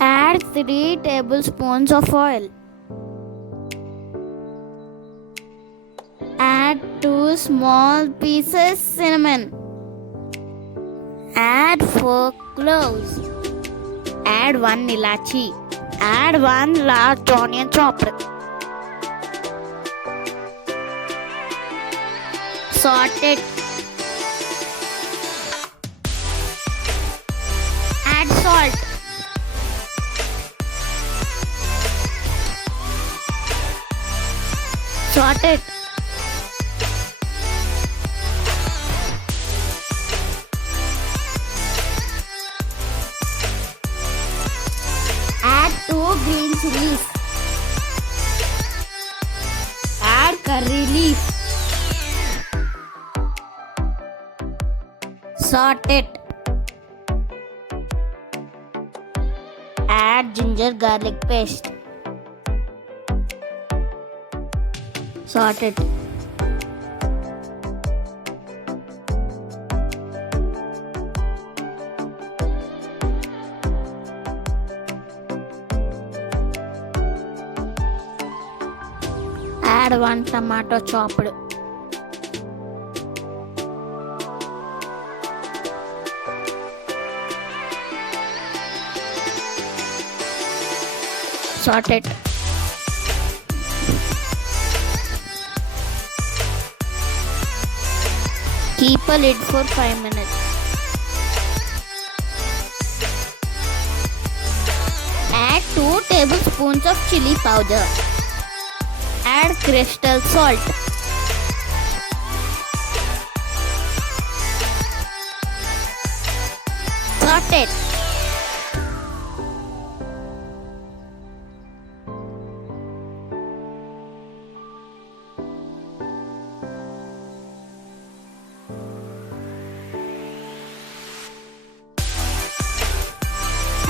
Add 3 tablespoons of oil. Add 2 small pieces cinnamon. Add 4 cloves. Add 1 ilachi. Add 1 large onion chopped. Salt it. Add salt. Salt it. Add 2 green chilies. Add curry leaf. Salt it. Add ginger garlic paste. Salt it. Add 1 tomato chopped. Salt it. Keep a lid for 5 minutes. Add 2 tablespoons of chili powder. Add crystal salt. Salt it.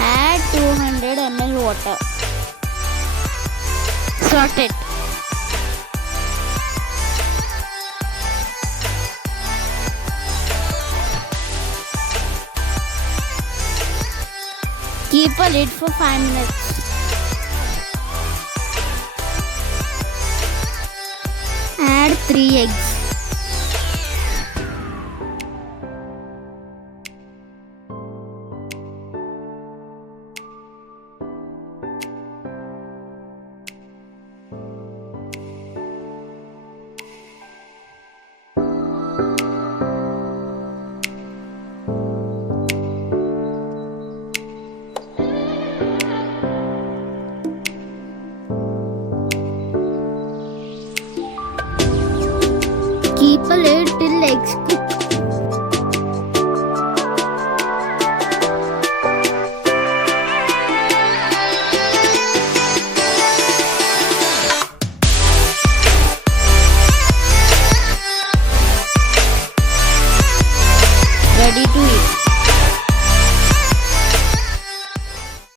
Add 200 ml water. Salt it. Keep a lid for 5 minutes. Add 3 eggs. Keep a lid till eggs cook.